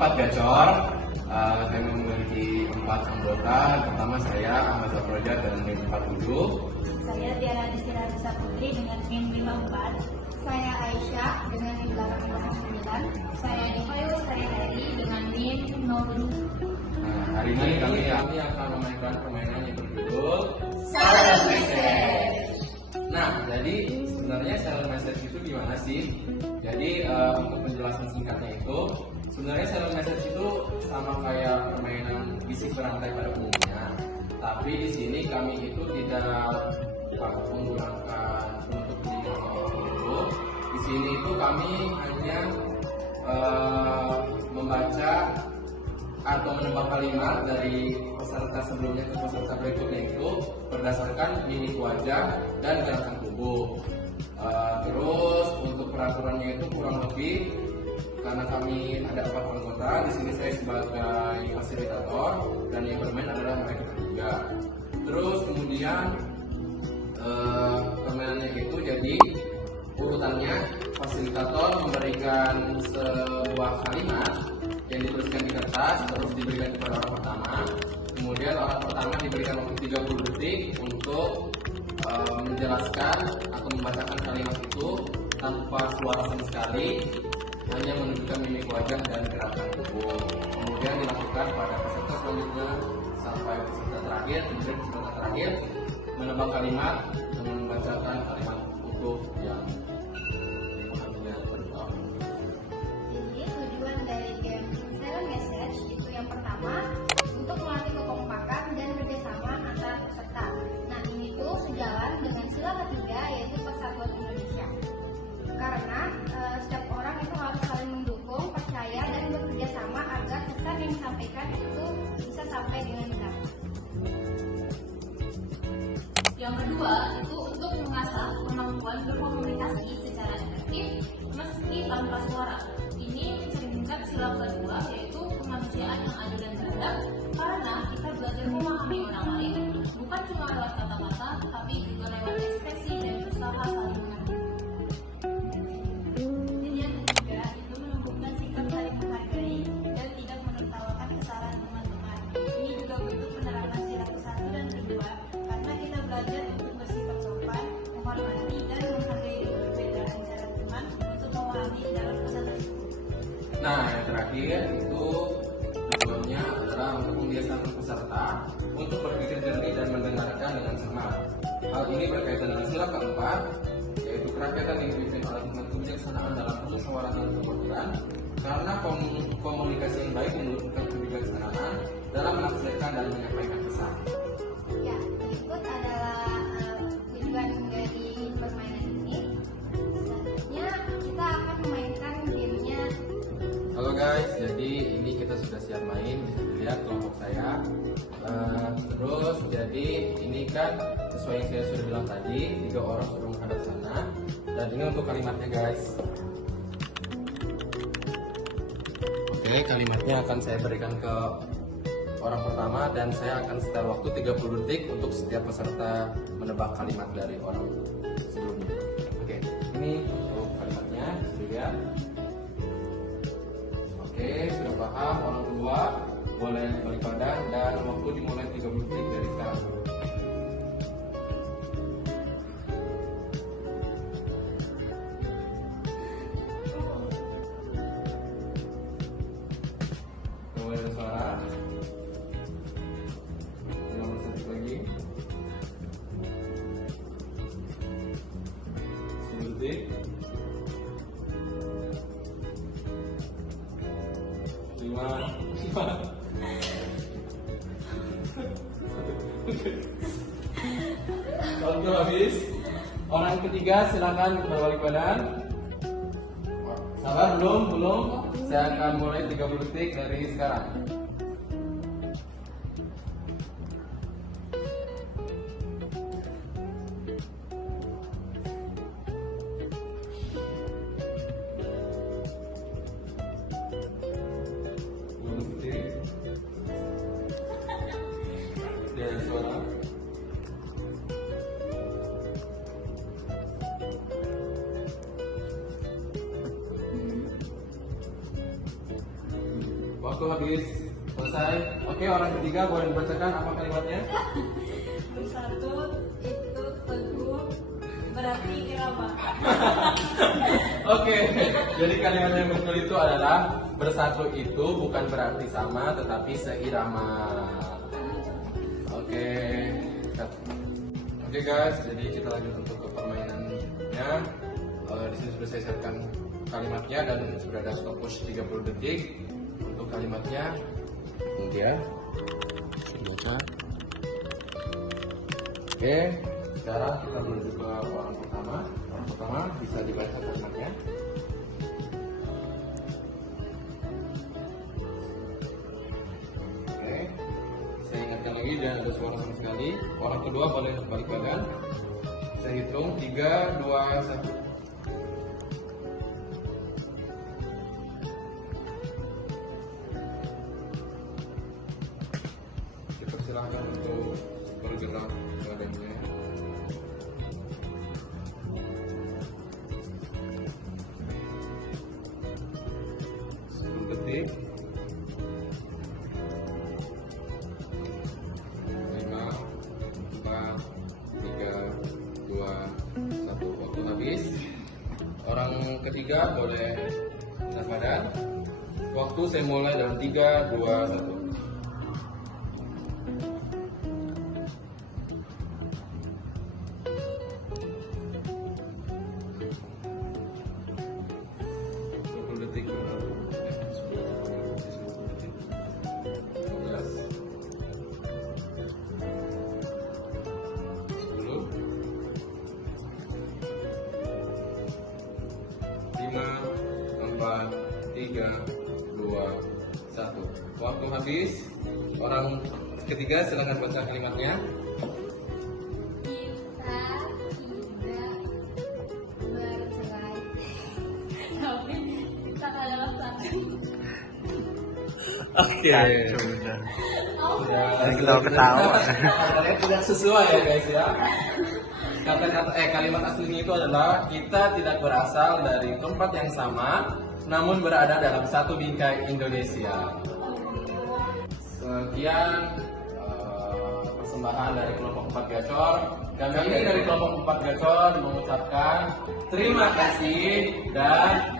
4 gacor. Kami memiliki 4 anggota. Pertama saya Ahmad Zafroja dengan NIM 47. Saya Tiara Desira Risa Putri dengan NIM 54. Saya Aisyah dengan NIM 809. Saya Devayu Sariari dengan NIM 07. Hari ini kami akan memainkan permainan yang berjudul Silent Message. Nah, jadi sebenarnya silent message itu gimana sih? Jadi untuk penjelasan singkatnya itu, sebenarnya silent message itu sama kayak permainan bisik berantai pada umumnya. Tapi di sini kami itu tidak menggunakan penutup itu. Di sini itu kami hanya membaca atau menebak kalimat dari peserta sebelumnya ke peserta berikutnya itu berdasarkan mimik wajah dan gerakan tubuh. Terus untuk peraturannya itu kurang lebih karena kami ada 4 anggota, di sini saya sebagai fasilitator dan yang bermain adalah mereka bertiga. Terus kemudian permainannya itu jadi urutannya fasilitator memberikan sebuah kalimat yang dituliskan di kertas terus diberikan kepada orang pertama. Kemudian orang pertama diberikan waktu 30 detik untuk menjelaskan atau membacakan kalimat itu tanpa suara sama sekali, hanya menunjukkan mimik wajah dan gerakan tubuh. Kemudian dilakukan pada peserta selanjutnya sampai peserta terakhir. Kemudian peserta terakhir menebak kalimat dengan membacakan kalimat utuh yang dipahaminya berulang. Jadi tujuan dari game Silent Message itu yang pertama untuk melatih kekompakan dan kerjasama antar peserta. Nah ini tuh sejalan dengan sila ketiga yaitu Persatuan Indonesia. Karena setiap orang itu harus saling mendukung, percaya dan bekerja sama agar pesan yang disampaikan itu bisa sampai dengan benar. Yang kedua itu untuk mengasah kemampuan berkomunikasi secara efektif meski tanpa suara. Ini mencerminkan sila kedua yaitu kemanusiaan yang adil dan beradab, karena kita belajar memahami orang lain bukan cuma lewat kata-kata tapi juga lewat ekspresi dan usaha saling mengerti. Dan yang ketiga itu menumbuhkan sikap saling menghargai dan tidak menertawakan kesalahan teman-teman. Ini juga bentuk penerapan sila ke-1 dan ke-2 karena kita belajar untuk bersifat sopan, menghormati dan menghargai perbedaan cara teman untuk memahami dalam pesan tersebut. Nah, yang terakhir itu tujuannya adalah untuk membiasakan peserta untuk berpikir jernih dan mendengarkan dengan cermat. Hal ini berkaitan dengan sila keempat, yaitu kerakyatan yang dipimpin oleh hikmat kebijaksanaan dalam musyawarah dan pemikiran. Karena komunikasi yang baik menurunkan kebijaksanaan dalam menafsirkan dan menyampaikan pesan. Ya, berikut adalah tujuan dari permainan ini. Selanjutnya kita akan memainkan gamenya. Halo guys, jadi ini kita sudah siap main, bisa dilihat kelompok saya. Terus jadi ini kan sesuai yang saya sudah bilang tadi, 3 orang sudah menghadap sana. Dan ini untuk kalimatnya guys. Oke, kalimatnya akan saya berikan ke orang pertama dan saya akan setel waktu 30 detik untuk setiap peserta menebak kalimat dari orang sebelumnya. Oke, ini untuk kalimatnya, sudah. Oke, sudah paham orang kedua, boleh balik badan dan waktu dimulai 30 detik dari sekarang. Mulai ada suara. 15 detik lagi. 10 detik. 5. Waktu habis. Orang ketiga silakan berbalik badan. Sabar, belum. Saya akan mulai 30 detik dari sekarang. Dari suara. Waktu habis. Selesai. Oke, orang ketiga boleh dibacakan apa kalimatnya? Bersatu itu teguh berarti irama. Oke, jadi kalimat yang betul itu adalah bersatu itu bukan berarti sama tetapi seirama. Oke. Oke guys, jadi kita lanjut untuk ke permainannya. Di sini sudah saya siapkan kalimatnya dan sudah ada stopwatch 30 detik untuk kalimatnya. Kemudian baca. Oke, sekarang kita menuju ke orang pertama. Orang pertama bisa dibaca kalimatnya. Oke, saya ingatkan lagi dan ada suara sama sekali. Orang kedua boleh balik badan. Saya hitung 3, 2, 1. Dipersilahkan untuk bergerak badannya. Detik 5, 4, 3, 2, 1. Waktu habis. Orang ketiga boleh naik badan. Waktu saya mulai dalam 3, 2, 1. Detik 10, 5, 4, 3, 2, 1. Waktu habis. Orang ketiga silakan baca kalimatnya. Kita tidak bercerai. Tapi kita adalah satu. Oke. Sudah ketawa. Katanya tidak sesuai ya guys ya. Kalimat aslinya itu adalah kita tidak berasal dari tempat yang sama, namun berada dalam satu bingkai Indonesia. Sekian persembahan dari kelompok 4 Gacor. Kami dari kelompok 4 Gacor mengucapkan terima kasih dan